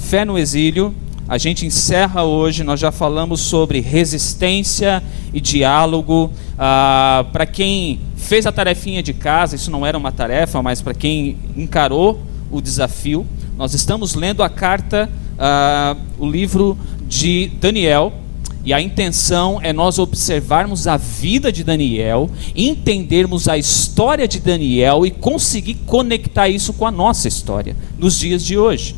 Fé no Exílio. A gente encerra hoje, nós já falamos sobre resistência e diálogo. Para quem fez a tarefinha de casa, isso não era uma tarefa, mas para quem encarou o desafio, nós estamos lendo a carta, o livro de Daniel, e a intenção é nós observarmos a vida de Daniel, entendermos a história de Daniel e conseguir conectar isso com a nossa história nos dias de hoje.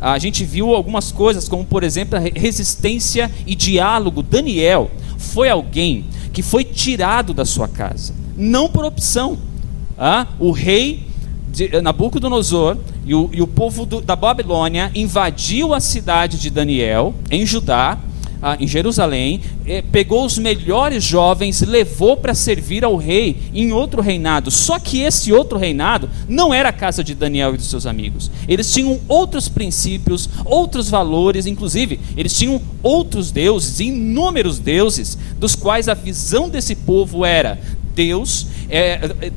A gente viu algumas coisas, como por exemplo a resistência e diálogo. Daniel foi alguém que foi tirado da sua casa, não por opção. O rei Nabucodonosor e o povo da Babilônia invadiu a cidade de Daniel, em Judá, em Jerusalém, pegou os melhores jovens, levou para servir ao rei em outro reinado. Só que esse outro reinado não era a casa de Daniel e dos seus amigos. Eles tinham outros princípios, outros valores, inclusive eles tinham outros deuses, inúmeros deuses, dos quais a visão desse povo era: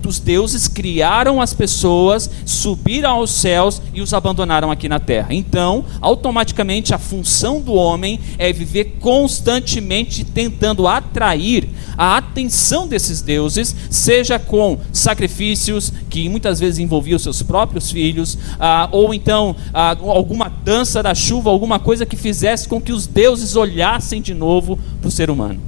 os deuses criaram as pessoas, subiram aos céus e os abandonaram aqui na terra. Então, automaticamente a função do homem é viver constantemente tentando atrair a atenção desses deuses, seja com sacrifícios que muitas vezes envolviam seus próprios filhos, ou então alguma dança da chuva, alguma coisa que fizesse com que os deuses olhassem de novo para o ser humano.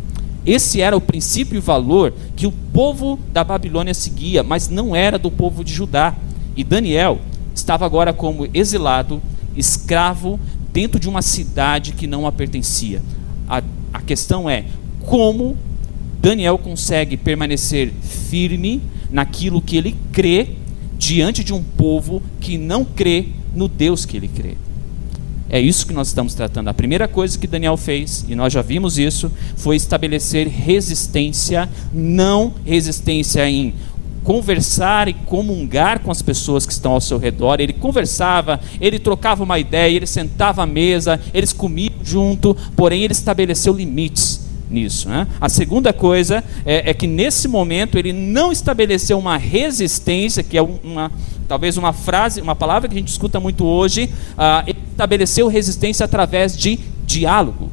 Esse era o princípio e valor que o povo da Babilônia seguia, mas não era do povo de Judá. E Daniel estava agora como exilado, escravo, dentro de uma cidade que não a pertencia. A questão é, como Daniel consegue permanecer firme naquilo que ele crê, diante de um povo que não crê no Deus que ele crê? É isso que nós estamos tratando. A primeira coisa que Daniel fez, e nós já vimos isso, foi estabelecer resistência, não resistência em conversar e comungar com as pessoas que estão ao seu redor. Ele conversava, ele trocava uma ideia, ele sentava à mesa, eles comiam junto, porém ele estabeleceu limites nisso, né? A segunda coisa é que nesse momento ele não estabeleceu uma resistência, que é talvez uma frase, uma palavra que a gente escuta muito hoje. Ele estabeleceu resistência através de diálogo.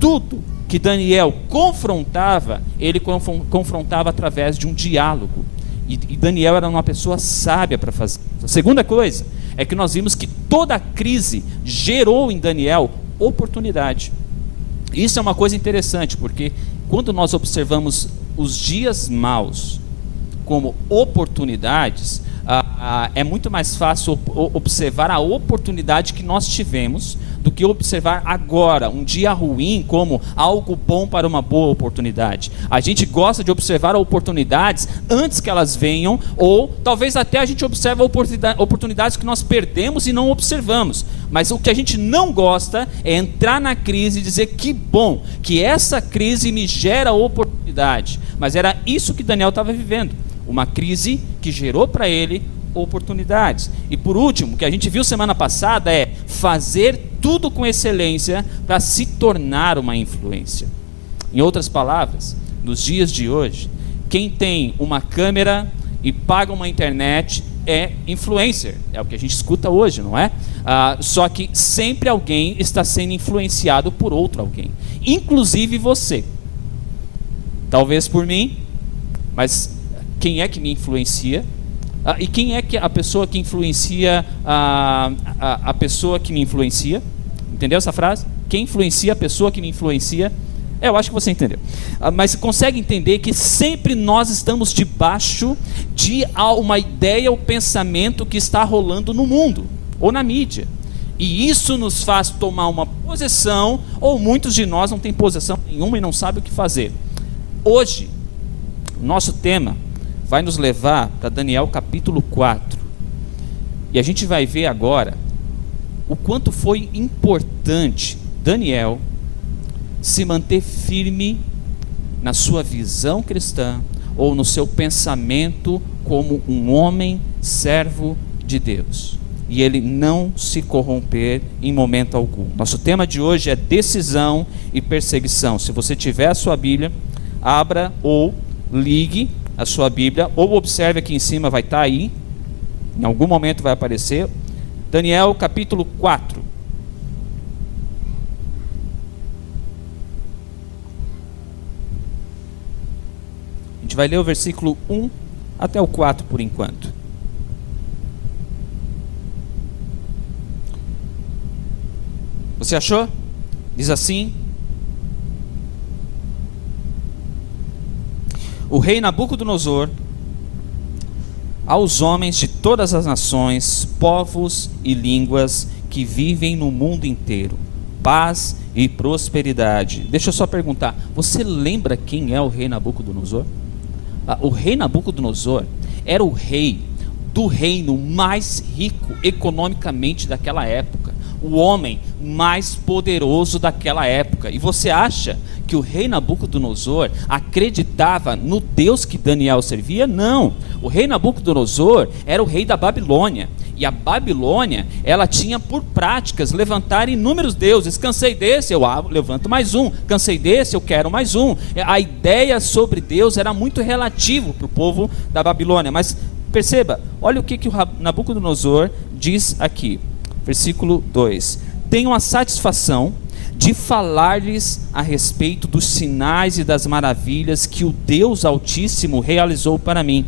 Tudo que Daniel confrontava, ele confrontava através de um diálogo. E Daniel era uma pessoa sábia para fazer. A segunda coisa é que nós vimos que toda a crise gerou em Daniel oportunidade. Isso é uma coisa interessante, porque quando nós observamos os dias maus como oportunidades, é muito mais fácil observar a oportunidade que nós tivemos do que observar agora um dia ruim como algo bom para uma boa oportunidade. A gente gosta de observar oportunidades antes que elas venham, ou talvez até a gente observe oportunidades que nós perdemos e não observamos. Mas o que a gente não gosta é entrar na crise e dizer: que bom que essa crise me gera oportunidade. Mas era isso que Daniel estava vivendo, uma crise que gerou para ele oportunidades. E por último, o que a gente viu semana passada é fazer tudo com excelência para se tornar uma influência. Em outras palavras, nos dias de hoje, quem tem uma câmera e paga uma internet é influencer. É o que a gente escuta hoje, não é? Só que sempre alguém está sendo influenciado por outro alguém, inclusive você. Talvez por mim, mas quem é que me influencia? E quem é que a pessoa que influencia a pessoa que me influencia? Entendeu essa frase? Quem influencia a pessoa que me influencia? Eu acho que você entendeu. Mas consegue entender que sempre nós estamos debaixo de uma ideia ou pensamento que está rolando no mundo ou na mídia. E isso nos faz tomar uma posição, ou muitos de nós não têm posição nenhuma e não sabem o que fazer. Hoje, o nosso tema vai nos levar para Daniel capítulo 4. E a gente vai ver agora o quanto foi importante Daniel se manter firme na sua visão cristã, ou no seu pensamento como um homem servo de Deus. E ele não se corromper em momento algum. Nosso tema de hoje é decisão e perseguição. Se você tiver a sua Bíblia, abra ou ligue a sua Bíblia, ou observe aqui em cima, vai estar aí, em algum momento vai aparecer, Daniel capítulo 4. A gente vai ler o versículo 1 até o 4 por enquanto. Você achou? Diz assim: o rei Nabucodonosor, aos homens de todas as nações, povos e línguas que vivem no mundo inteiro, paz e prosperidade. Deixa eu só perguntar, você lembra quem é o rei Nabucodonosor? O rei Nabucodonosor era o rei do reino mais rico economicamente daquela época, o homem mais poderoso daquela época. E você acha que o rei Nabucodonosor acreditava no Deus que Daniel servia? Não, o rei Nabucodonosor era o rei da Babilônia, e a Babilônia, ela tinha por práticas levantar inúmeros deuses. Cansei desse, eu levanto mais um. Cansei desse, eu quero mais um. A ideia sobre Deus era muito relativo para o povo da Babilônia. Mas perceba, olha o que o Nabucodonosor diz aqui, versículo 2: tenho a satisfação de falar-lhes a respeito dos sinais e das maravilhas que o Deus Altíssimo realizou para mim.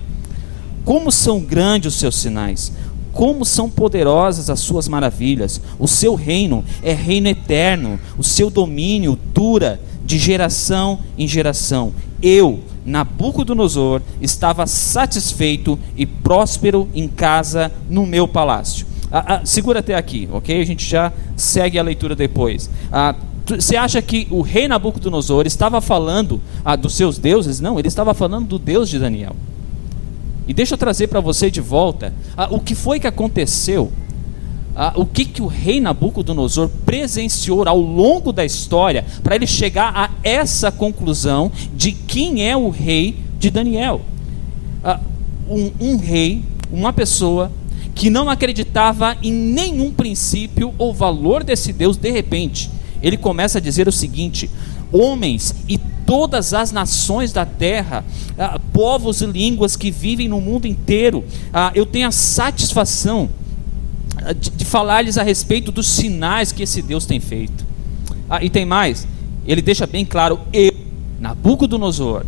Como são grandes os seus sinais, como são poderosas as suas maravilhas. O seu reino é reino eterno, o seu domínio dura de geração em geração. Eu, Nabucodonosor, estava satisfeito e próspero em casa no meu palácio. Segura até aqui, ok? A gente já segue a leitura depois. Você acha que o rei Nabucodonosor estava falando dos seus deuses? Não, ele estava falando do Deus de Daniel. E deixa eu trazer para você de volta o que foi que aconteceu, o que o rei Nabucodonosor presenciou ao longo da história para ele chegar a essa conclusão de quem é o rei de Daniel. Um rei, uma pessoa que não acreditava em nenhum princípio ou valor desse Deus. De repente, ele começa a dizer o seguinte: homens e todas as nações da terra, povos e línguas que vivem no mundo inteiro, eu tenho a satisfação de falar-lhes a respeito dos sinais que esse Deus tem feito. E tem mais, ele deixa bem claro: eu, Nabucodonosor,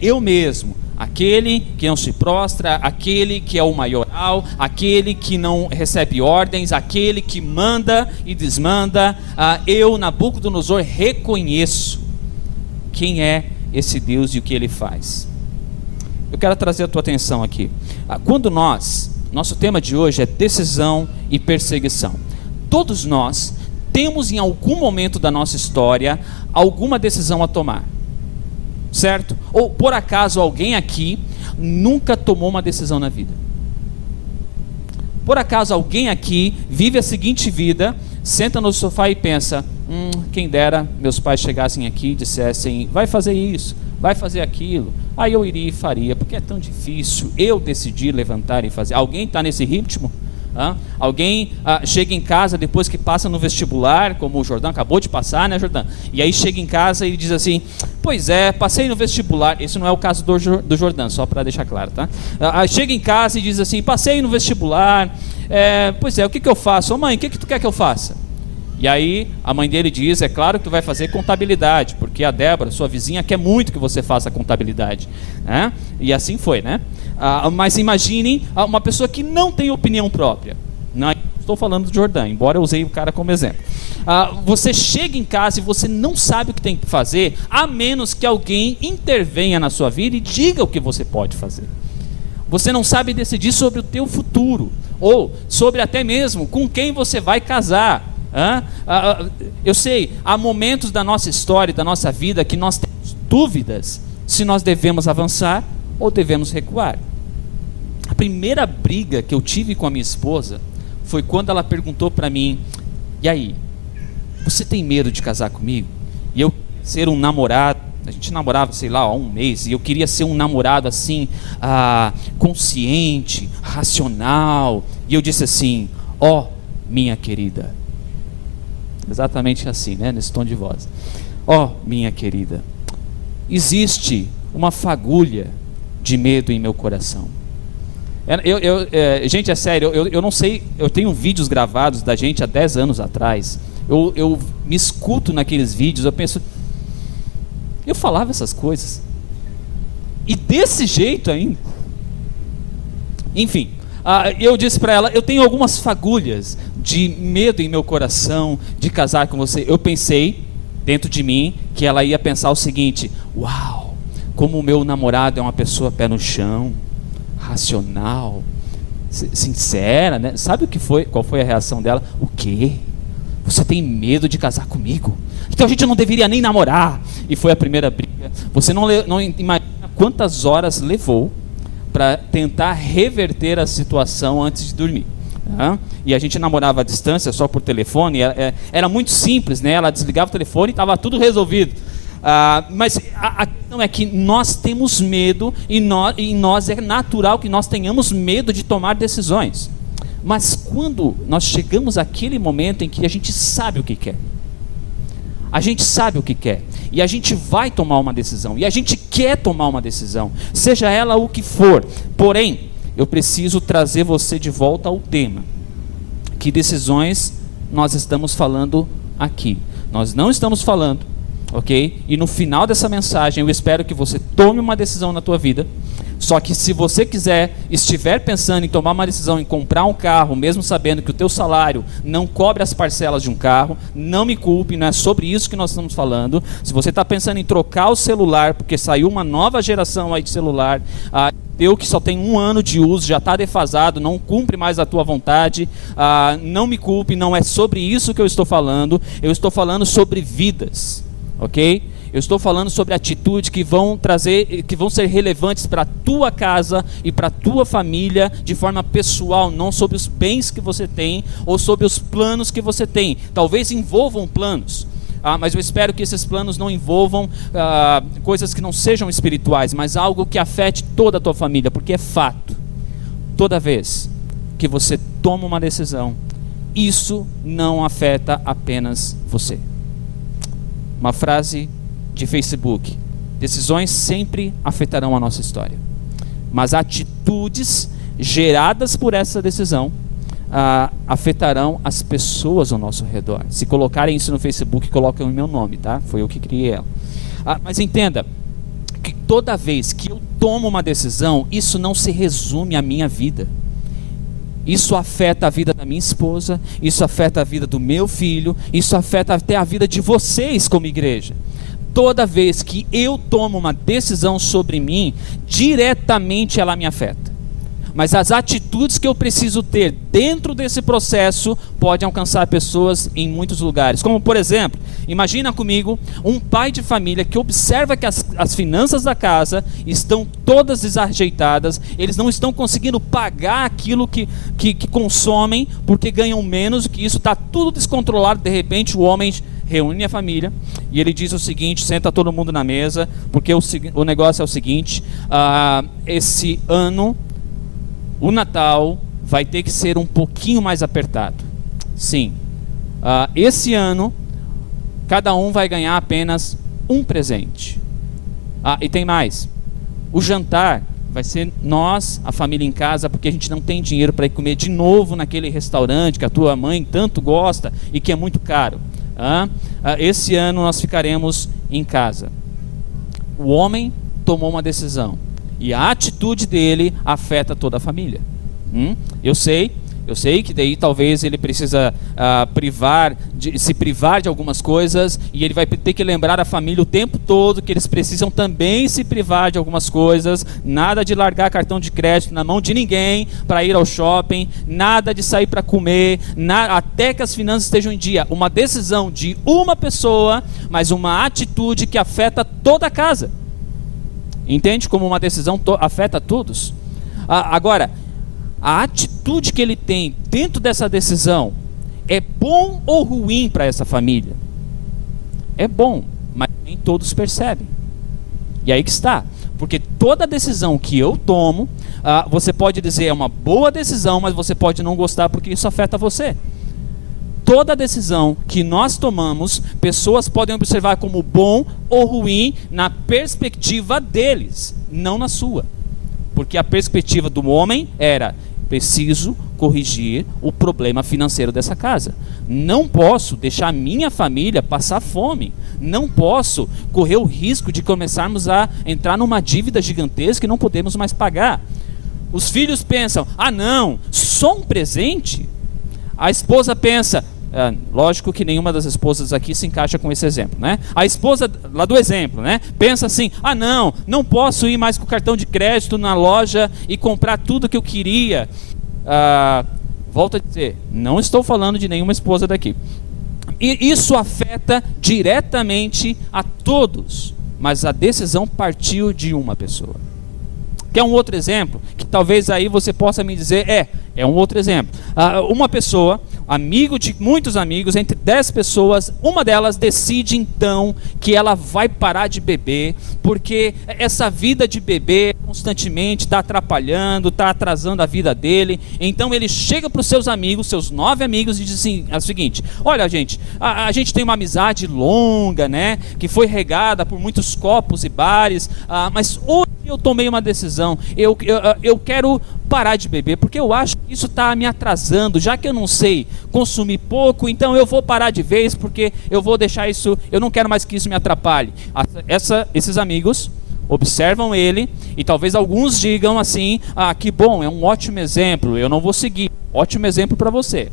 eu mesmo, aquele que não se prostra, aquele que é o maioral, aquele que não recebe ordens, aquele que manda e desmanda, eu, Nabucodonosor, reconheço quem é esse Deus e o que ele faz. Eu quero trazer a tua atenção aqui. Quando nosso tema de hoje é decisão e perseguição. Todos nós temos em algum momento da nossa história alguma decisão a tomar, certo? Ou por acaso alguém aqui nunca tomou uma decisão na vida? Por acaso alguém aqui vive a seguinte vida, senta no sofá e pensa: quem dera meus pais chegassem aqui e dissessem, vai fazer isso, vai fazer aquilo, aí eu iria e faria, porque é tão difícil eu decidir levantar e fazer. Alguém está nesse ritmo? Alguém chega em casa depois que passa no vestibular, como o Jordão acabou de passar, né, Jordão? E aí chega em casa e diz assim: pois é, passei no vestibular. Esse não é o caso do Jordão, só para deixar claro, tá? Chega em casa e diz assim: passei no vestibular, pois é, o que eu faço? Ô mãe, o que tu quer que eu faça? E aí a mãe dele diz: é claro que tu vai fazer contabilidade, porque a Débora, sua vizinha, quer muito que você faça contabilidade, né? E assim foi, né? Mas imaginem uma pessoa que não tem opinião própria. Não estou falando do Jordão, embora eu usei o cara como exemplo. Você chega em casa e você não sabe o que tem que fazer, a menos que alguém intervenha na sua vida e diga o que você pode fazer. Você não sabe decidir sobre o teu futuro, ou sobre até mesmo com quem você vai casar. Eu sei, há momentos da nossa história, da nossa vida, que nós temos dúvidas se nós devemos avançar ou devemos recuar. A primeira briga que eu tive com a minha esposa foi quando ela perguntou para mim: e aí, você tem medo de casar comigo? E eu ser um namorado, a gente namorava, sei lá, há um mês, e eu queria ser um namorado assim, consciente, racional, e eu disse assim: ó, minha querida, exatamente assim, né, nesse tom de voz: ó, minha querida, existe uma fagulha de medo em meu coração. Gente, é sério, eu não sei, eu tenho vídeos gravados da gente há 10 anos atrás. Eu me escuto naqueles vídeos, eu penso, eu falava essas coisas. E desse jeito ainda. Enfim, eu disse para ela, eu tenho algumas fagulhas de medo em meu coração de casar com você. Eu pensei, dentro de mim, que ela ia pensar o seguinte: uau, como o meu namorado é uma pessoa pé no chão, racional, sincera, né? Sabe o que foi? Qual foi a reação dela? O quê? Você tem medo de casar comigo? Então a gente não deveria nem namorar. E foi a primeira briga. Você não imagina quantas horas levou para tentar reverter a situação antes de dormir. E a gente namorava à distância, só por telefone. Era muito simples, né? Ela desligava o telefone e estava tudo resolvido. Mas a questão é que nós temos medo, e nós é natural que nós tenhamos medo de tomar decisões. Mas quando nós chegamos àquele momento em que a gente sabe o que quer, a gente sabe o que quer, e a gente vai tomar uma decisão, e a gente quer tomar uma decisão, seja ela o que for. Porém, eu preciso trazer você de volta ao tema. Que decisões nós estamos falando aqui? Nós não estamos falando, ok? E no final dessa mensagem eu espero que você tome uma decisão na tua vida. Só que se você estiver pensando em tomar uma decisão em comprar um carro, mesmo sabendo que o teu salário não cobre as parcelas de um carro, não me culpe, não é sobre isso que nós estamos falando. Se você está pensando em trocar o celular, porque saiu uma nova geração aí de celular, teu que só tem 1 ano de uso, já está defasado, não cumpre mais a tua vontade, não me culpe, não é sobre isso que eu estou falando. Eu estou falando sobre vidas, ok? Eu estou falando sobre atitudes que vão ser relevantes para a tua casa e para a tua família de forma pessoal, não sobre os bens que você tem ou sobre os planos que você tem. Talvez envolvam planos, mas eu espero que esses planos não envolvam coisas que não sejam espirituais, mas algo que afete toda a tua família, porque é fato, toda vez que você toma uma decisão, isso não afeta apenas você. Uma frase de Facebook: decisões sempre afetarão a nossa história, mas atitudes geradas por essa decisão afetarão as pessoas ao nosso redor. Se colocarem isso no Facebook, coloquem o meu nome, tá? Foi eu que criei ela. Mas entenda que toda vez que eu tomo uma decisão, isso não se resume à minha vida. Isso afeta a vida da minha esposa, isso afeta a vida do meu filho, isso afeta até a vida de vocês como igreja. Toda vez que eu tomo uma decisão sobre mim, diretamente ela me afeta. Mas as atitudes que eu preciso ter dentro desse processo podem alcançar pessoas em muitos lugares. Como, por exemplo, imagina comigo um pai de família que observa que as finanças da casa estão todas desajeitadas, eles não estão conseguindo pagar aquilo que consomem, porque ganham menos, que isso está tudo descontrolado. De repente o homem reúne a família e ele diz o seguinte: senta todo mundo na mesa, porque o negócio é o seguinte, esse ano o Natal vai ter que ser um pouquinho mais apertado. Sim, esse ano cada um vai ganhar apenas um presente. E tem mais, o jantar vai ser nós, a família em casa, porque a gente não tem dinheiro para ir comer de novo naquele restaurante que a tua mãe tanto gosta e que é muito caro. Esse ano nós ficaremos em casa. O homem tomou uma decisão e a atitude dele afeta toda a família. Eu sei que daí talvez ele precisa se privar de algumas coisas, e ele vai ter que lembrar a família o tempo todo que eles precisam também se privar de algumas coisas. Nada de largar cartão de crédito na mão de ninguém para ir ao shopping, nada de sair para comer, até que as finanças estejam em dia. Uma decisão de uma pessoa, mas uma atitude que afeta toda a casa. Entende como uma decisão afeta todos? Agora, a atitude que ele tem dentro dessa decisão é bom ou ruim para essa família? É bom, mas nem todos percebem. E aí que está, porque toda decisão que eu tomo, você pode dizer é uma boa decisão, mas você pode não gostar porque isso afeta você. Toda decisão que nós tomamos, pessoas podem observar como bom ou ruim na perspectiva deles, não na sua. Porque a perspectiva do homem era: preciso corrigir o problema financeiro dessa casa. Não posso deixar minha família passar fome. Não posso correr o risco de começarmos a entrar numa dívida gigantesca que não podemos mais pagar. Os filhos pensam: ah não, só um presente? A esposa pensa, lógico que nenhuma das esposas aqui se encaixa com esse exemplo, né? A esposa, lá do exemplo, né? Pensa assim: ah não, não posso ir mais com o cartão de crédito na loja e comprar tudo que eu queria. Volto a dizer, não estou falando de nenhuma esposa daqui. E isso afeta diretamente a todos, mas a decisão partiu de uma pessoa. Quer um outro exemplo? Que talvez aí você possa me dizer, é um outro exemplo. Uma pessoa, amigo de muitos amigos, entre 10 pessoas, uma delas decide então que ela vai parar de beber, porque essa vida de beber constantemente está atrapalhando, está atrasando a vida dele. Então ele chega para os seus amigos, seus 9 amigos, e diz assim, o seguinte: olha gente, a gente tem uma amizade longa, né, que foi regada por muitos copos e bares, mas hoje eu tomei uma decisão, eu quero parar de beber, porque eu acho que isso está me atrasando. Já que eu não sei consumir pouco, então eu vou parar de vez, porque eu vou deixar isso, eu não quero mais que isso me atrapalhe. Esses amigos observam ele, e talvez alguns digam assim: que bom, é um ótimo exemplo, eu não vou seguir. Ótimo exemplo para você.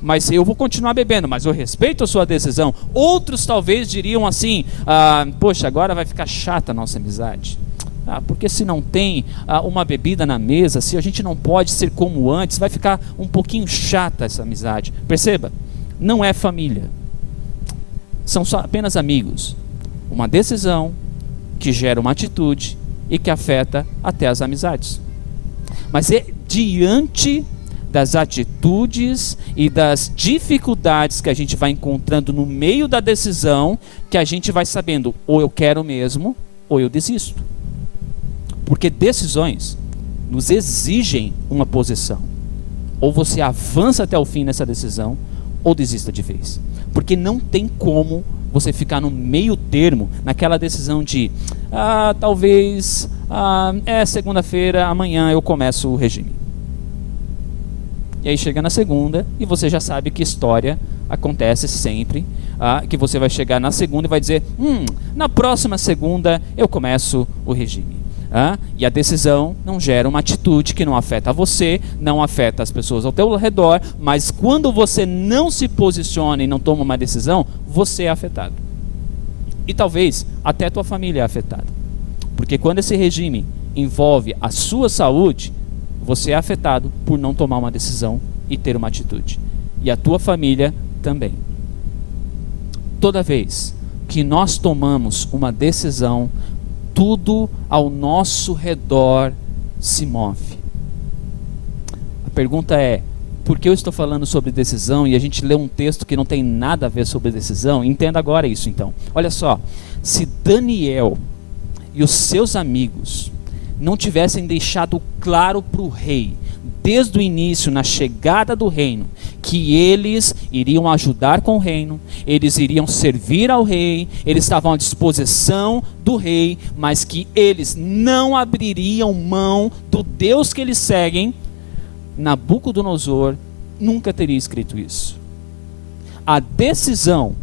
Mas eu vou continuar bebendo, mas eu respeito a sua decisão. Outros talvez diriam assim: poxa, agora vai ficar chata a nossa amizade. Porque se não tem uma bebida na mesa, se a gente não pode ser como antes, vai ficar um pouquinho chata essa amizade. Perceba, não é família, são só apenas amigos. Uma decisão que gera uma atitude e que afeta até as amizades. Mas é diante das atitudes e das dificuldades que a gente vai encontrando no meio da decisão que a gente vai sabendo: ou eu quero mesmo, ou eu desisto. Porque decisões nos exigem uma posição. Ou você avança até o fim nessa decisão, ou desista de vez. Porque não tem como você ficar no meio termo, naquela decisão de talvez segunda-feira, amanhã eu começo o regime. E aí chega na segunda e você já sabe que história acontece sempre, que você vai chegar na segunda e vai dizer: na próxima segunda eu começo o regime. E a decisão não gera uma atitude que não afeta você, não afeta as pessoas ao teu redor, mas quando você não se posiciona e não toma uma decisão, você é afetado. E talvez até a tua família é afetada. Porque quando esse regime envolve a sua saúde, você é afetado por não tomar uma decisão e ter uma atitude. E a tua família também. Toda vez que nós tomamos uma decisão, tudo ao nosso redor se move. A pergunta é: por que eu estou falando sobre decisão e a gente lê um texto que não tem nada a ver sobre decisão? Entenda agora isso então. Olha só, se Daniel e os seus amigos não tivessem deixado claro para o rei, desde o início, na chegada do reino, que eles iriam ajudar com o reino, eles iriam servir ao rei, eles estavam à disposição do rei, mas que eles não abririam mão do Deus que eles seguem, Nabucodonosor nunca teria escrito isso. A decisão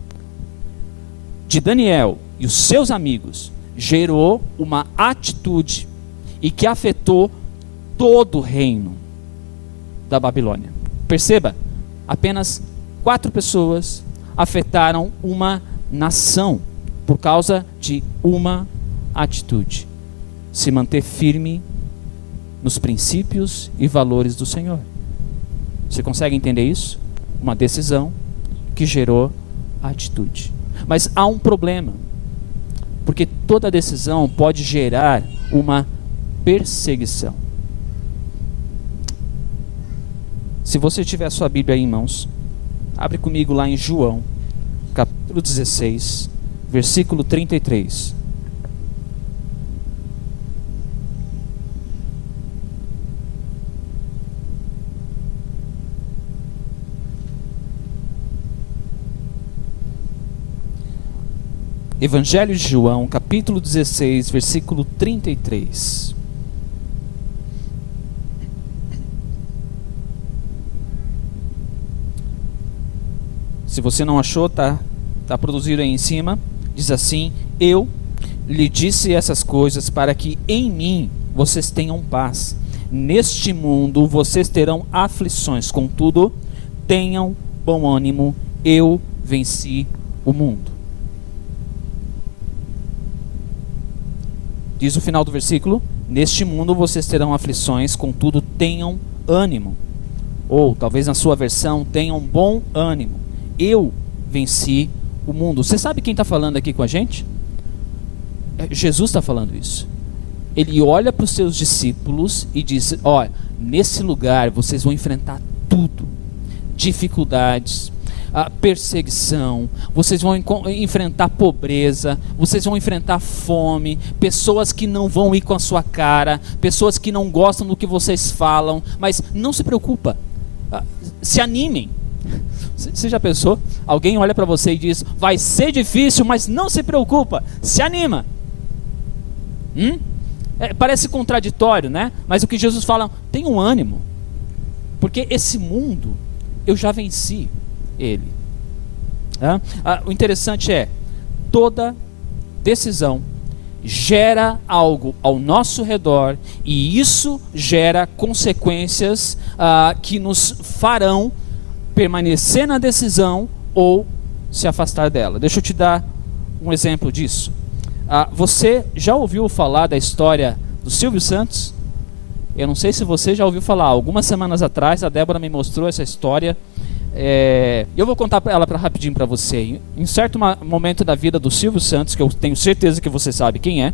de Daniel e os seus amigos gerou uma atitude e que afetou todo o reino da Babilônia. Perceba, apenas 4 pessoas afetaram uma nação por causa de uma atitude: se manter firme nos princípios e valores do Senhor. Você consegue entender isso? Uma decisão que gerou a atitude. Mas há um problema, porque toda decisão pode gerar uma perseguição. Se você tiver a sua Bíblia aí em mãos, abre comigo lá em João, capítulo 16, versículo 33. Evangelho de João, capítulo 16, versículo 33. Se você não achou, tá produzido aí em cima. Diz assim: eu lhe disse essas coisas para que em mim vocês tenham paz. Neste mundo vocês terão aflições, contudo, tenham bom ânimo, eu venci o mundo. Diz o final do versículo: neste mundo vocês terão aflições, contudo, tenham ânimo. Ou, talvez na sua versão, tenham bom ânimo, eu venci o mundo. Você sabe quem está falando aqui com a gente? Jesus está falando isso. Ele olha para os seus discípulos e diz: olha, nesse lugar vocês vão enfrentar tudo, dificuldades, a perseguição, vocês vão enfrentar pobreza, vocês vão enfrentar fome, pessoas que não vão ir com a sua cara, pessoas que não gostam do que vocês falam, mas não se preocupa, se animem. Você já pensou? Alguém olha para você e diz: vai ser difícil, mas não se preocupa, se anima. Parece contraditório, né? Mas o que Jesus fala: tenha um ânimo, porque esse mundo eu já venci ele. O interessante é, toda decisão gera algo ao nosso redor, e isso gera consequências que nos farão permanecer na decisão ou se afastar dela. Deixa eu te dar um exemplo disso. Você já ouviu falar da história do Silvio Santos? Eu não sei se você já ouviu falar. Algumas semanas atrás a Débora me mostrou essa história. Eu vou contar ela rapidinho para você. Em certo momento da vida do Silvio Santos, que eu tenho certeza que você sabe quem é,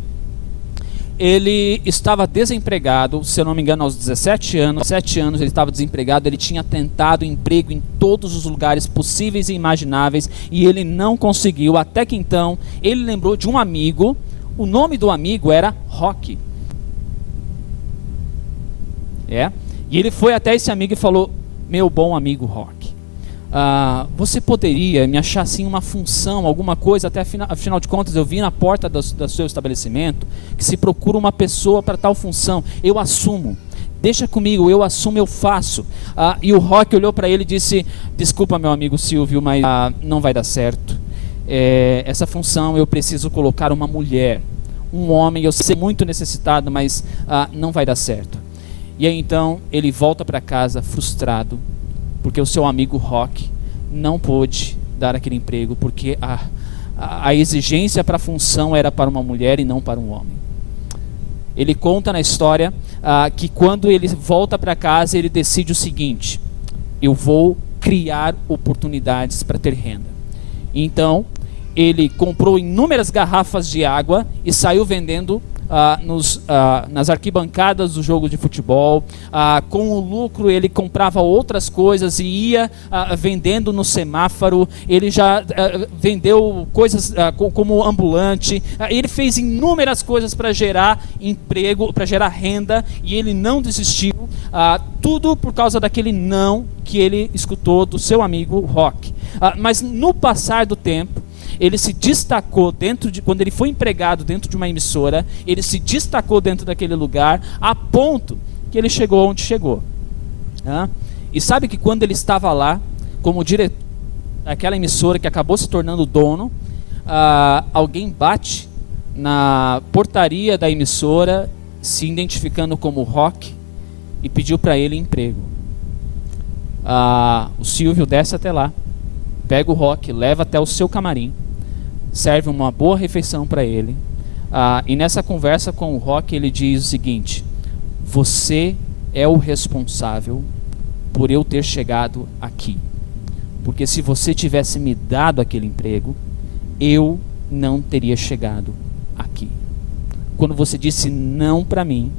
ele estava desempregado, se eu não me engano aos 17 anos ele estava desempregado. Ele tinha tentado emprego em todos os lugares possíveis e imagináveis e ele não conseguiu, até que então ele lembrou de um amigo. O nome do amigo era Rock. E ele foi até esse amigo e falou: meu bom amigo Rock, você poderia me achar assim uma função, alguma coisa, até afinal de contas eu vi na porta do seu estabelecimento que se procura uma pessoa para tal função, eu assumo, deixa comigo, eu assumo, eu faço. E o Rock olhou para ele e disse: desculpa meu amigo Silvio, mas não vai dar certo, essa função eu preciso colocar uma mulher, um homem, eu sei muito necessitado, mas não vai dar certo. E aí então ele volta para casa frustrado, porque o seu amigo Rock não pôde dar aquele emprego, porque a exigência para a função era para uma mulher e não para um homem. Ele conta na história que quando ele volta para casa, ele decide o seguinte: eu vou criar oportunidades para ter renda. Então ele comprou inúmeras garrafas de água e saiu vendendo nas arquibancadas do jogo de futebol. Com o lucro ele comprava outras coisas e ia vendendo no semáforo. Ele já vendeu coisas como ambulante. Ele fez inúmeras coisas para gerar emprego, para gerar renda, e ele não desistiu. Tudo por causa daquele não que ele escutou do seu amigo Rock. Mas no passar do tempo, ele se destacou quando ele foi empregado dentro de uma emissora, ele se destacou dentro daquele lugar, a ponto que ele chegou onde chegou. E sabe que quando ele estava lá, como diretor daquela emissora que acabou se tornando dono, alguém bate na portaria da emissora, se identificando como Rock, e pediu para ele emprego. O Silvio desce até lá, pega o Rock, leva até o seu camarim, serve uma boa refeição para ele, e nessa conversa com o Rock ele diz o seguinte: você é o responsável por eu ter chegado aqui, porque se você tivesse me dado aquele emprego, eu não teria chegado aqui. Quando você disse não para mim,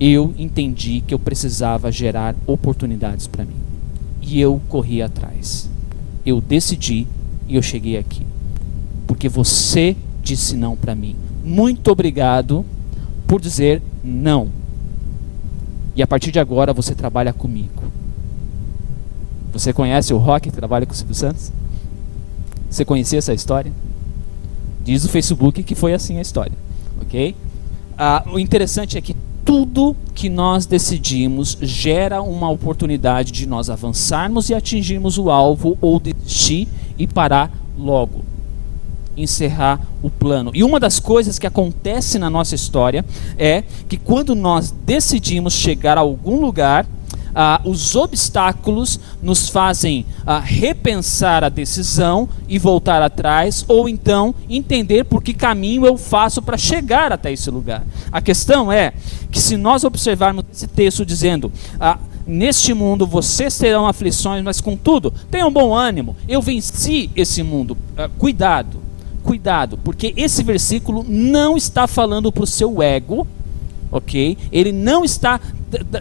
eu entendi que eu precisava gerar oportunidades para mim, e eu corri atrás, eu decidi e eu cheguei aqui, porque você disse não para mim. Muito obrigado por dizer não. E a partir de agora você trabalha comigo. Você conhece o Rock que trabalha com o Silvio Santos? Você conhecia essa história? Diz o Facebook que foi assim a história, ok? O interessante é que tudo que nós decidimos gera uma oportunidade de nós avançarmos e atingirmos o alvo, ou desistir e parar logo, encerrar o plano. E uma das coisas que acontece na nossa história é que quando nós decidimos chegar a algum lugar, os obstáculos nos fazem repensar a decisão e voltar atrás, ou então entender por que caminho eu faço para chegar até esse lugar. A questão é que, se nós observarmos esse texto dizendo: neste mundo vocês terão aflições, mas contudo, tenham bom ânimo, eu venci esse mundo. Cuidado, porque esse versículo não está falando para o seu ego, ok? Ele não está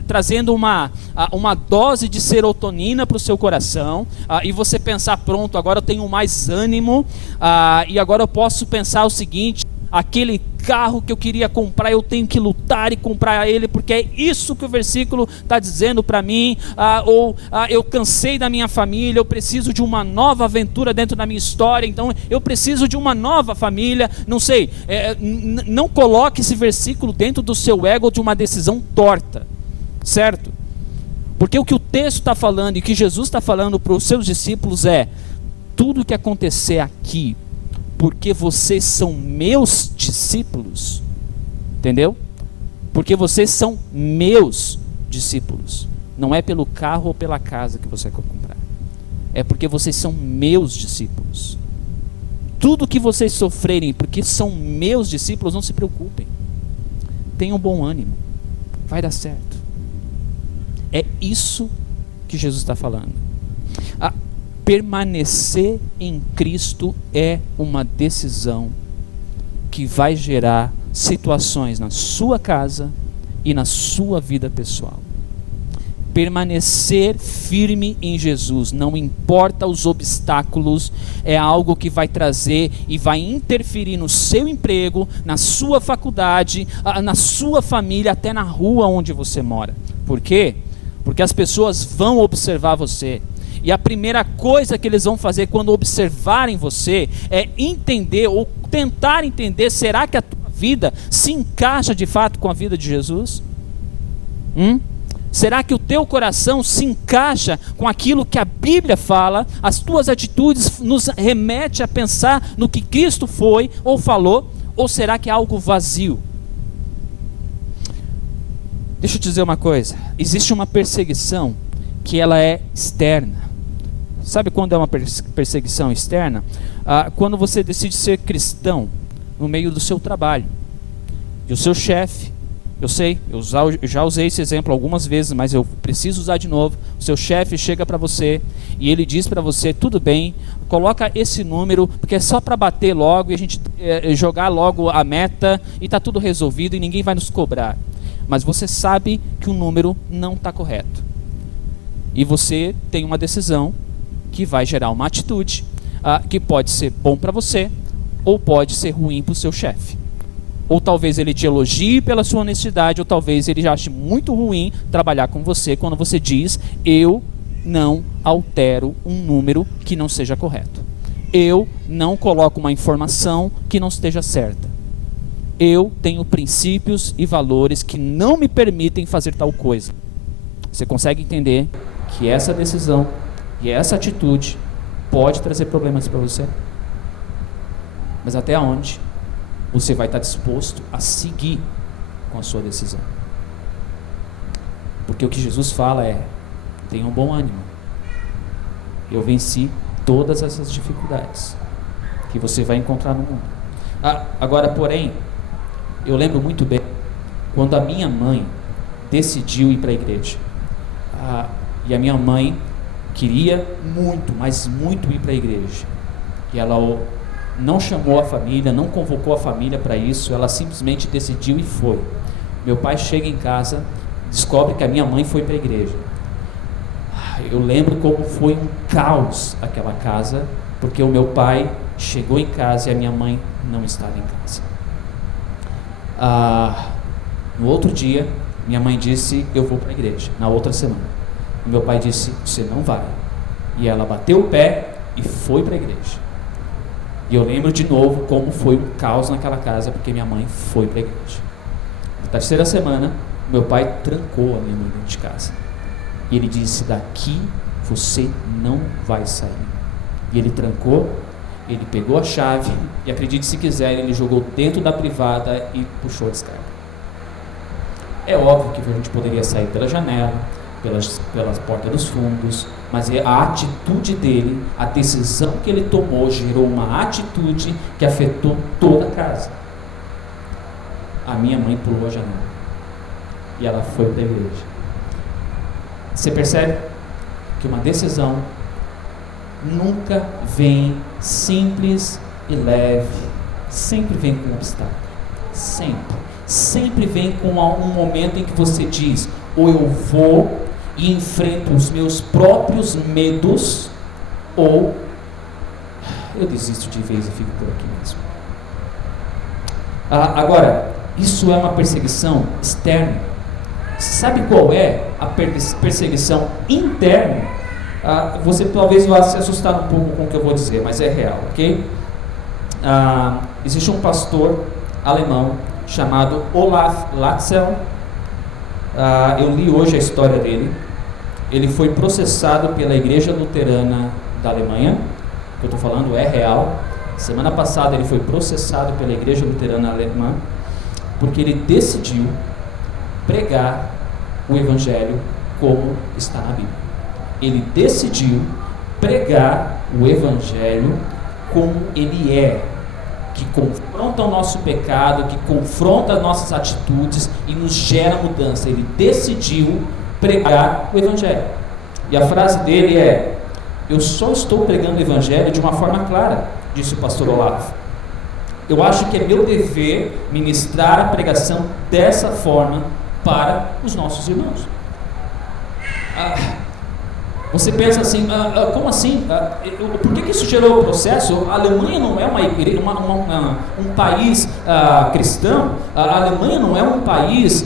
trazendo uma dose de serotonina para o seu coração, e você pensar: pronto, agora eu tenho mais ânimo, e agora eu posso pensar o seguinte: aquele carro que eu queria comprar, eu tenho que lutar e comprar ele, porque é isso que o versículo está dizendo para mim, eu cansei da minha família, eu preciso de uma nova aventura dentro da minha história, então eu preciso de uma nova família. Não sei, não coloque esse versículo dentro do seu ego de uma decisão torta, certo? Porque o que o texto está falando e que Jesus está falando para os seus discípulos é: tudo que acontecer aqui, porque vocês são meus discípulos, entendeu? Porque vocês são meus discípulos. Não é pelo carro ou pela casa que você quer comprar, é porque vocês são meus discípulos. Tudo que vocês sofrerem porque são meus discípulos, não se preocupem, tenham bom ânimo, vai dar certo. É isso que Jesus está falando. Permanecer em Cristo é uma decisão que vai gerar situações na sua casa e na sua vida pessoal. Permanecer firme em Jesus, não importa os obstáculos, é algo que vai trazer e vai interferir no seu emprego, na sua faculdade, na sua família, até na rua onde você mora. Por quê? Porque as pessoas vão observar você. E a primeira coisa que eles vão fazer quando observarem você é entender, ou tentar entender: será que a tua vida se encaixa de fato com a vida de Jesus? Será que o teu coração se encaixa com aquilo que a Bíblia fala? As tuas atitudes nos remetem a pensar no que Cristo foi ou falou? Ou será que é algo vazio? Deixa eu te dizer uma coisa: existe uma perseguição que ela é externa. Sabe quando é uma perseguição externa? Quando você decide ser cristão no meio do seu trabalho, e o seu chefe, eu sei, eu já usei esse exemplo algumas vezes, mas eu preciso usar de novo. O seu chefe chega para você e ele diz para você: tudo bem, coloca esse número, porque é só para bater logo e a gente jogar logo a meta e está tudo resolvido e ninguém vai nos cobrar. Mas você sabe que o número não está correto, e você tem uma decisão que vai gerar uma atitude que pode ser bom para você, ou pode ser ruim para o seu chefe. Ou talvez ele te elogie pela sua honestidade, ou talvez ele já ache muito ruim trabalhar com você quando você diz: eu não altero um número que não seja correto, eu não coloco uma informação que não esteja certa, eu tenho princípios e valores que não me permitem fazer tal coisa. Você consegue entender que essa decisão e essa atitude pode trazer problemas para você? Mas até onde você vai estar disposto a seguir com a sua decisão? Porque o que Jesus fala é: tenha um bom ânimo, eu venci todas essas dificuldades que você vai encontrar no mundo. Agora, porém, eu lembro muito bem quando a minha mãe decidiu ir para a igreja. E a minha mãe queria muito, mas muito ir para a igreja. E ela não chamou a família, não convocou a família para isso, ela simplesmente decidiu e foi. Meu pai chega em casa, descobre que a minha mãe foi para a igreja. Eu lembro como foi um caos aquela casa, porque o meu pai chegou em casa e a minha mãe não estava em casa. No outro dia, minha mãe disse: eu vou para a igreja, na outra semana. E meu pai disse: você não vai. E ela bateu o pé e foi para a igreja. E eu lembro de novo como foi um caos naquela casa, porque minha mãe foi para a igreja. Na terceira semana, Meu pai trancou a minha mãe dentro de casa. E ele disse: daqui você não vai sair. E ele trancou, ele pegou a chave e, acredite se quiser, ele jogou dentro da privada e puxou a descarga. É óbvio que a gente poderia sair pela janela, pelas portas dos fundos, mas a atitude dele, a decisão que ele tomou, gerou uma atitude que afetou toda a casa. A minha mãe pulou a janela e ela foi para a igreja. Você percebe que uma decisão nunca vem simples e leve, sempre vem com um obstáculo, sempre vem com um momento em que você diz: ou eu vou e enfrento os meus próprios medos, ou eu desisto de vez e fico por aqui mesmo. Agora, isso é uma perseguição externa. Sabe qual é a perseguição interna? Você talvez vá se assustar um pouco com o que eu vou dizer, mas é real, ok? Existe um pastor alemão chamado Olaf Latzel. Eu li hoje a história dele. Ele foi processado pela Igreja Luterana da Alemanha. O que eu estou falando é real. Semana passada ele foi processado pela Igreja Luterana Alemã porque ele decidiu pregar o Evangelho como está na Bíblia. Ele decidiu pregar o Evangelho como ele é, que confronta o nosso pecado, que confronta as nossas atitudes e nos gera mudança. Ele decidiu pregar o Evangelho. E a frase dele é: eu só estou pregando o Evangelho de uma forma clara, disse o pastor Olavo. Eu acho que é meu dever ministrar a pregação dessa forma para os nossos irmãos. Você pensa assim, como assim? Por que isso gerou o processo? A Alemanha não é um país cristão. A Alemanha não é um país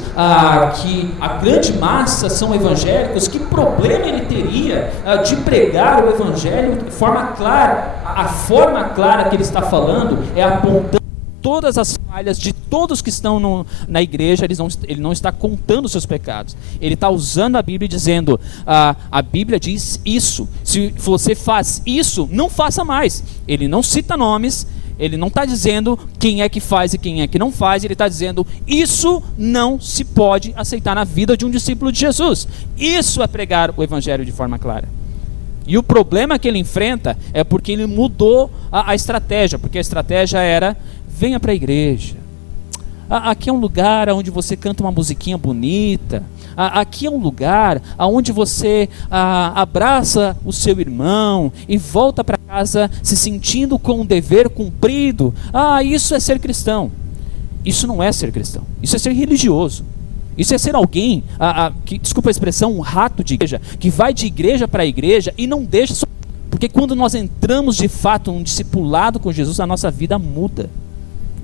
que a grande massa são evangélicos. Que problema ele teria de pregar o Evangelho de forma clara? A forma clara que ele está falando é apontando todas as falhas de todos que estão na igreja. Ele não está contando os seus pecados. Ele está usando a Bíblia e dizendo: a Bíblia diz isso. Se você faz isso, não faça mais. Ele não cita nomes. Ele não está dizendo quem é que faz e quem é que não faz. Ele está dizendo: isso não se pode aceitar na vida de um discípulo de Jesus. Isso é pregar o Evangelho de forma clara. E o problema que ele enfrenta é porque ele mudou a estratégia. Porque a estratégia era: venha para a igreja. Aqui é um lugar onde você canta uma musiquinha bonita. Aqui é um lugar onde você abraça o seu irmão e volta para casa se sentindo com um dever cumprido. Isso é ser cristão. Isso não é ser cristão. Isso é ser religioso. Isso é ser alguém, desculpa a expressão, um rato de igreja, que vai de igreja para igreja e não deixa. Porque quando nós entramos de fato num discipulado com Jesus, a nossa vida muda.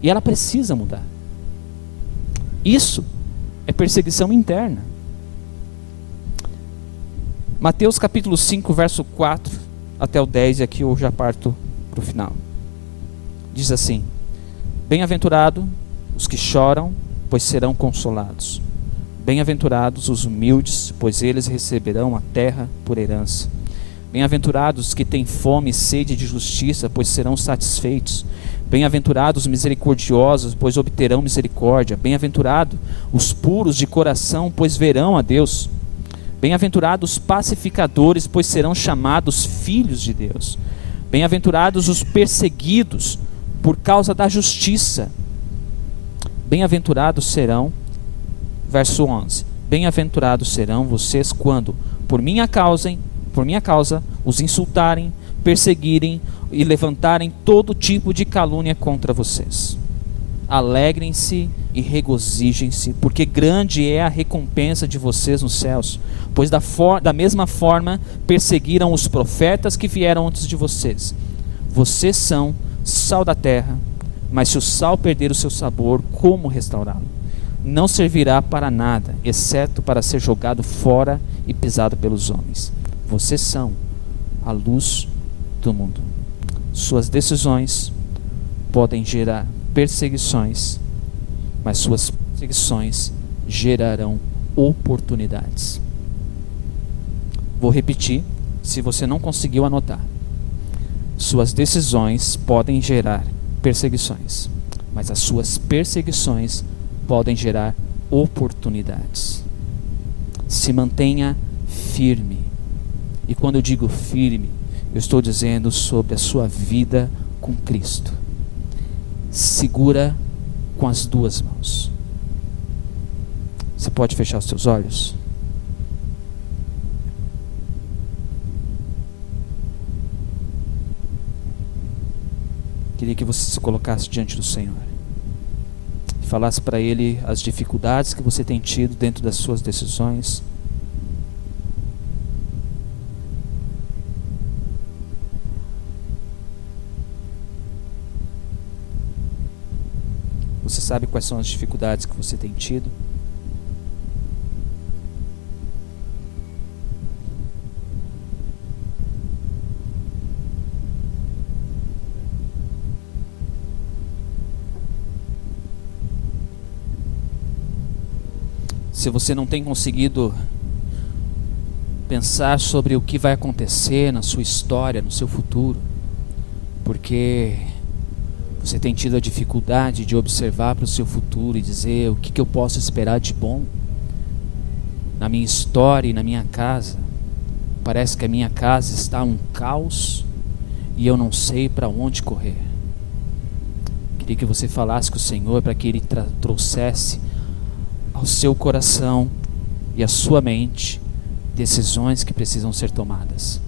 E ela precisa mudar. Isso é perseguição interna. Mateus capítulo 5, verso 4 até o 10, e aqui eu já parto para o final. Diz assim: bem-aventurado os que choram, pois serão consolados. Bem-aventurados os humildes, pois eles receberão a terra por herança. Bem-aventurados os que têm fome e sede de justiça, pois serão satisfeitos. Bem-aventurados os misericordiosos, pois obterão misericórdia. Bem-aventurados os puros de coração, pois verão a Deus. Bem-aventurados os pacificadores, pois serão chamados filhos de Deus. Bem-aventurados os perseguidos por causa da justiça. Bem-aventurados serão, verso 11, bem-aventurados serão vocês quando, por minha causa, os insultarem, perseguirem e levantarem todo tipo de calúnia contra vocês. Alegrem-se e regozijem-se, porque grande é a recompensa de vocês nos céus, pois da mesma forma perseguiram os profetas que vieram antes de vocês. Vocês são sal da terra, mas se o sal perder o seu sabor, como restaurá-lo? Não servirá para nada, exceto para ser jogado fora e pisado pelos homens. Vocês são a luz do mundo. Suas decisões podem gerar perseguições, mas suas perseguições gerarão oportunidades. Vou repetir, se você não conseguiu anotar. Suas decisões podem gerar perseguições, mas as suas perseguições podem gerar oportunidades. Se mantenha firme. E quando eu digo firme, eu estou dizendo sobre a sua vida com Cristo. Segura com as duas mãos. Você pode fechar os seus olhos? Queria que você se colocasse diante do Senhor e falasse para Ele as dificuldades que você tem tido dentro das suas decisões. Você sabe quais são as dificuldades que você tem tido? Se você não tem conseguido pensar sobre o que vai acontecer na sua história, no seu futuro, porque você tem tido a dificuldade de observar para o seu futuro e dizer o que eu posso esperar de bom na minha história e na minha casa. Parece que a minha casa está um caos e eu não sei para onde correr. Queria que você falasse com o Senhor para que Ele trouxesse ao seu coração e à sua mente decisões que precisam ser tomadas,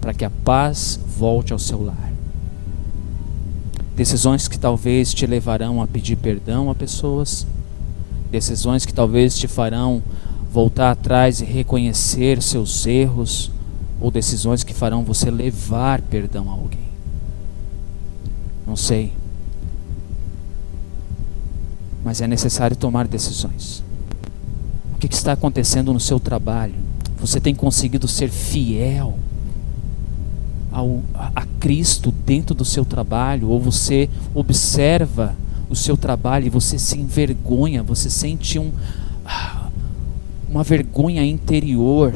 para que a paz volte ao seu lar. Decisões que talvez te levarão a pedir perdão a pessoas, decisões que talvez te farão voltar atrás e reconhecer seus erros, ou decisões que farão você levar perdão a alguém. Não sei. Mas é necessário tomar decisões. O que está acontecendo no seu trabalho? Você tem conseguido ser fiel a Cristo dentro do seu trabalho? Ou você observa o seu trabalho e você se envergonha, você sente uma vergonha interior,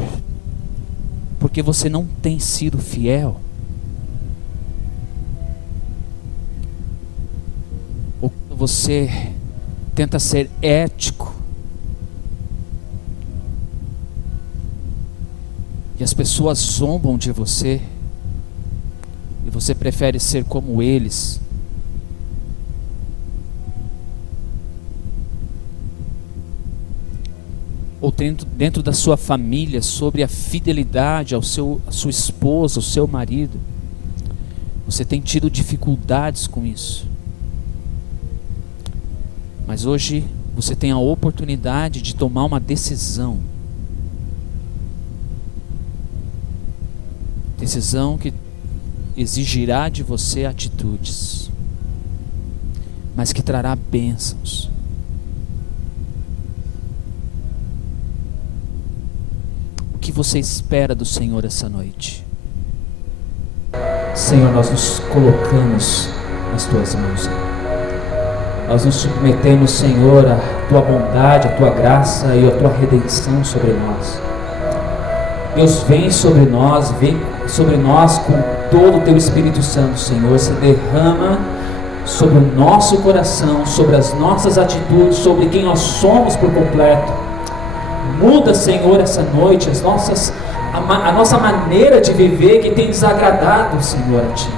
porque você não tem sido fiel? Ou você tenta ser ético e as pessoas zombam de você e você prefere ser como eles? Ou dentro da sua família, sobre a fidelidade à sua esposa, ao seu marido, você tem tido dificuldades com isso? Mas hoje você tem a oportunidade de tomar uma decisão. Decisão que exigirá de você atitudes, mas que trará bênçãos. O que você espera do Senhor essa noite? Senhor, nós nos colocamos nas Tuas mãos. Nós nos submetemos, Senhor, à Tua bondade, à Tua graça e à Tua redenção sobre nós. Deus, vem sobre nós com todo o Teu Espírito Santo, Senhor. Se derrama sobre o nosso coração, sobre as nossas atitudes, sobre quem nós somos por completo. Muda, Senhor, essa noite a nossa maneira de viver que tem desagradado, Senhor, a Ti.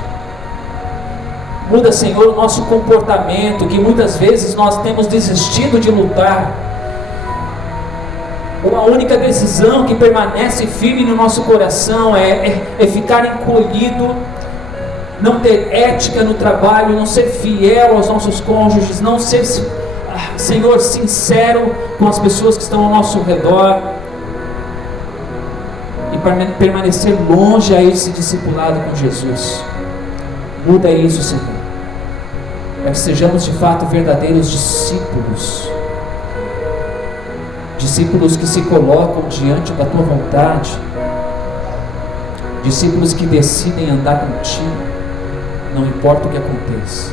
Muda, Senhor, o nosso comportamento, que muitas vezes nós temos desistido de lutar. Uma única decisão que permanece firme no nosso coração é ficar encolhido, não ter ética no trabalho, não ser fiel aos nossos cônjuges, não ser, Senhor, sincero com as pessoas que estão ao nosso redor, e permanecer longe a esse discipulado com Jesus. Muda isso, Senhor, para que sejamos de fato verdadeiros discípulos. Discípulos que se colocam diante da Tua vontade. Discípulos que decidem andar contigo, não importa o que aconteça.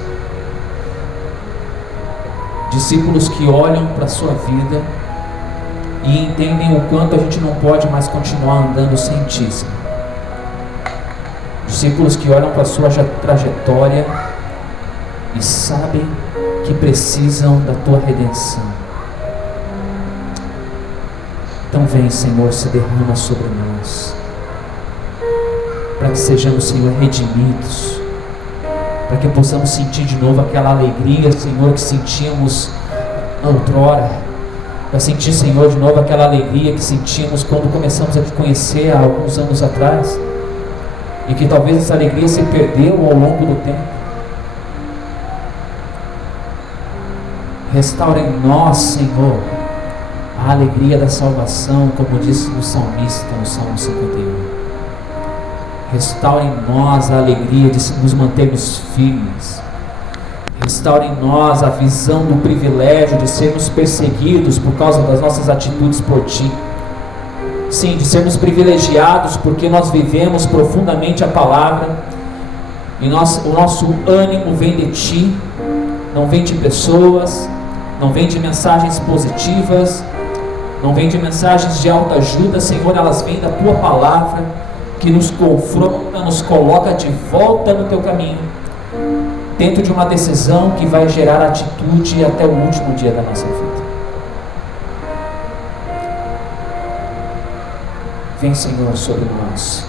Discípulos que olham para a sua vida e entendem o quanto a gente não pode mais continuar andando sem Ti, Senhor. Discípulos que olham para a sua trajetória e sabem que precisam da Tua redenção. Então vem, Senhor, se derrama sobre nós, para que sejamos, Senhor, redimidos, para que possamos sentir de novo aquela alegria, Senhor, que sentíamos outrora, para sentir, Senhor, de novo aquela alegria que sentimos quando começamos a Te conhecer há alguns anos atrás, e que talvez essa alegria se perdeu ao longo do tempo. Restaura em nós, Senhor, a alegria da salvação, como disse o salmista no Salmo 51. Restaura em nós a alegria de nos mantermos firmes. Restaura em nós a visão do privilégio de sermos perseguidos por causa das nossas atitudes por Ti. Sim, de sermos privilegiados porque nós vivemos profundamente a palavra e o nosso ânimo vem de Ti, não vem de pessoas, não vem de mensagens positivas, não vem de mensagens de autoajuda, Senhor, elas vêm da Tua palavra, que nos confronta, nos coloca de volta no Teu caminho, dentro de uma decisão que vai gerar atitude até o último dia da nossa vida. Vem, Senhor, sobre nós.